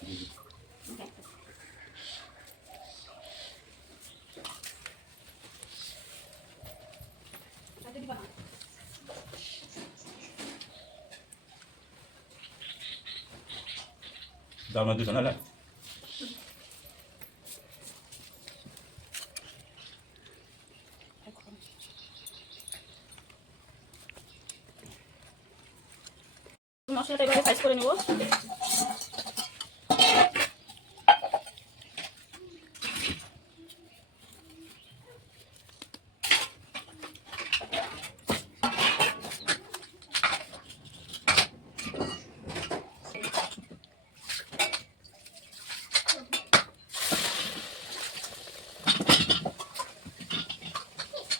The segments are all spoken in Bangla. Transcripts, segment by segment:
দাম না দুশো না মশলাটা এভাবে সাইজ করে নেব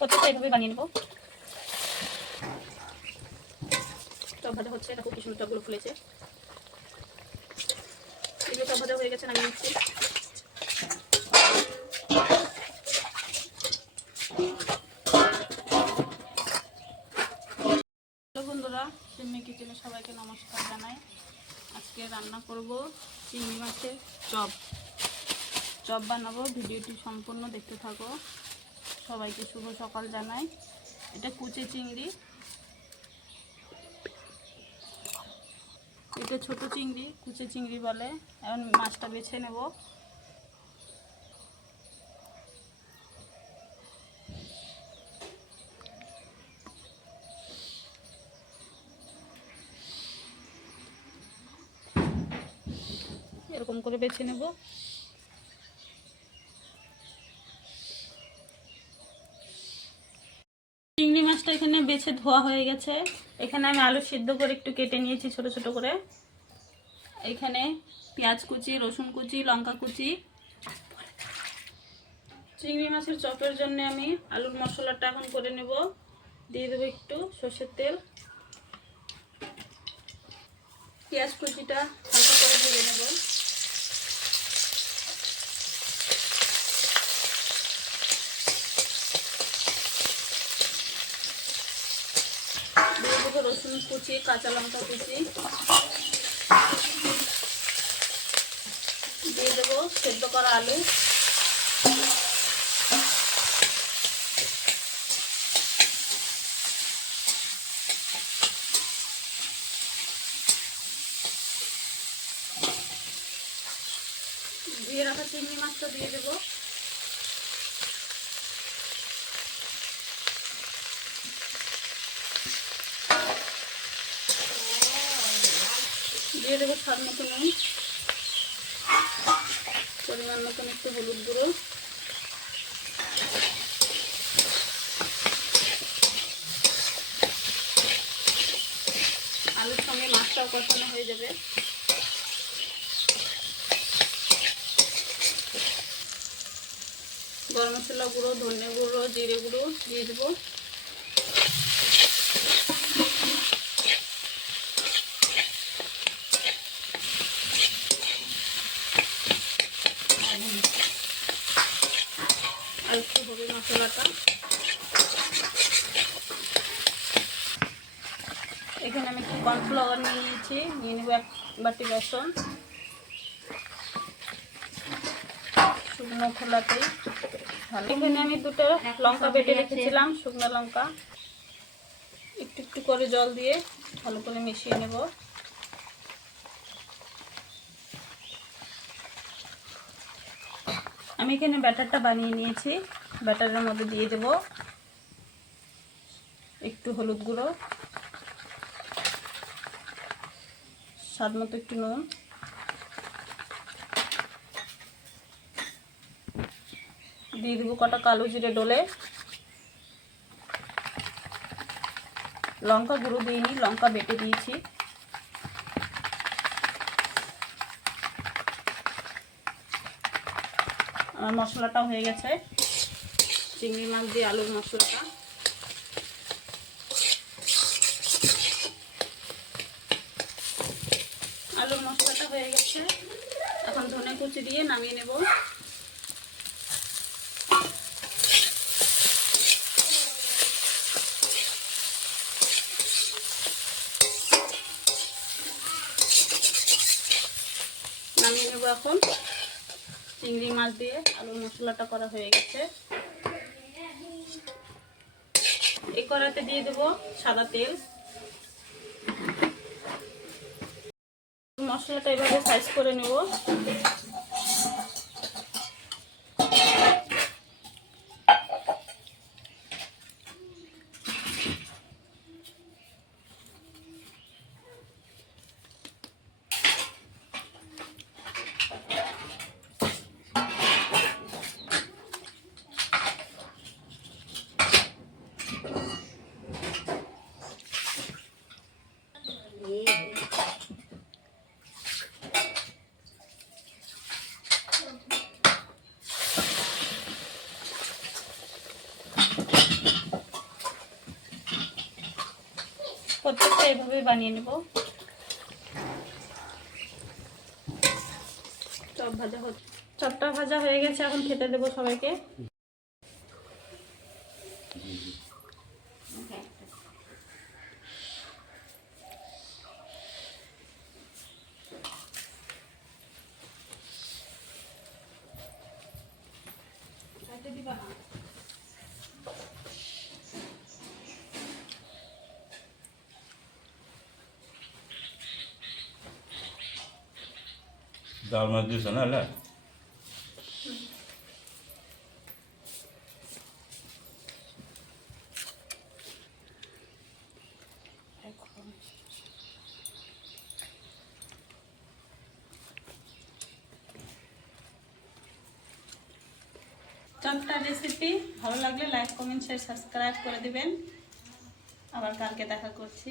প্রত্যেকটা এভাবে বানিয়ে নেব। চপ ভাজা হচ্ছে দেখো কি সুন্দর চপগুলো ফুলেছে। এগুলো চপ ভাজা হয়ে গেছে, নামিয়ে নিচ্ছি। বন্ধুরা সিম্মি কিচেনে সবাইকে নমস্কার জানাই। আজকে রান্না করব চিংড়ি মাছের চপ। চপ বানাবো, ভিডিওটি সম্পূর্ণ দেখতে থাকো। সবাইকে শুভ সকাল জানাই। এটা কুচে চিংড়ি। এটা ছোট চিংড়ি, কুচে চিংড়ি বলে। এখন মাছটা বেছে নেব। এরকম করে বেছে নেব। চিংড়ি মাছটা এখানে বেছে ধোয়া হয়ে গেছে। এখানে আমি আলু সিদ্ধ করে একটু কেটে নিয়েছি ছোট ছোট করে। এখানে পেঁয়াজ কুচি, রসুন কুচি, লঙ্কা কুচি। চিংড়ি মাছের চপের জন্য আমি আলুর মশলাটা এখন করে নেব। দিয়ে দেবো একটু সর্ষের তেল। পেঁয়াজ কুচিটা হালকা করে ভেজে নেব দিয়ে দেবো রসুন কুচি, কাঁচা লঙ্কা কুচি। দিয়ে দেবো সেদ্ধ করা আলু। দিয়ে রাখা চিংড়ি মাছটা দিয়ে দেবো দিয়ে দেবো স্বাদ মতো নুন। পরিমাণ মতন একটু হলুদ গুঁড়ো। আলুর সঙ্গে মাছটাও কষানো হয়ে যাবে। গরম মশলা গুঁড়ো, ধনে গুঁড়ো, জিরে গুঁড়ো দিয়ে দেবো আর একটু হবে মশলাটা এখানে আমি একটু কর্নফ্লাওয়ার নিয়ে নিয়েছি, নিয়ে নেব এক বাটি বেসন শুকনো খোলাতেই। এখানে আমি দুটো লঙ্কা বেটে রেখেছিলাম, শুকনো লঙ্কা। একটু একটু করে জল দিয়ে ভালো করে মিশিয়ে নেব। আমি এখানে ব্যাটারটা বানিয়ে নিয়েছি, ব্যাটারের মধ্যে দিয়ে দেব। একটু হলুদ গুঁড়ো। স্বাদ মতো একটু নুন। দিয়ে দেবো কটা কালো জিরে ডোলে। লঙ্কা গুঁড়ো দিইনি লঙ্কা বেটে দিয়েছি। আমার মশলাটা হয়ে গেছে। চিংড়ি মাছ দিয়ে আলুর মশলাটা আলুর মশলাটা হয়ে গেছে এখন ধনে কুচি দিয়ে নামিয়ে নেব। নামিয়ে নেব এখন। চিংড়ি মাছ দিয়ে আলুর মশলাটা করা হয়ে গেছে। এই কড়াতে দিয়ে দেবো সাদা তেল। মশলাটা এভাবে সাইজ করে নেব। প্রত্যেকটা এভাবে বানিয়ে নেব। চপ ভাজা হচ্ছে। চপটা ভাজা হয়ে গেছে এখন খেতে দেবো সবাইকে। দিবা না? ডাল মাছ দিয়েছ চটটা রেসিপি ভালো লাগলে লাইক কমেন্ট শেয়ার সাবস্ক্রাইব করে দিবেন। আবার কালকে দেখা করছি।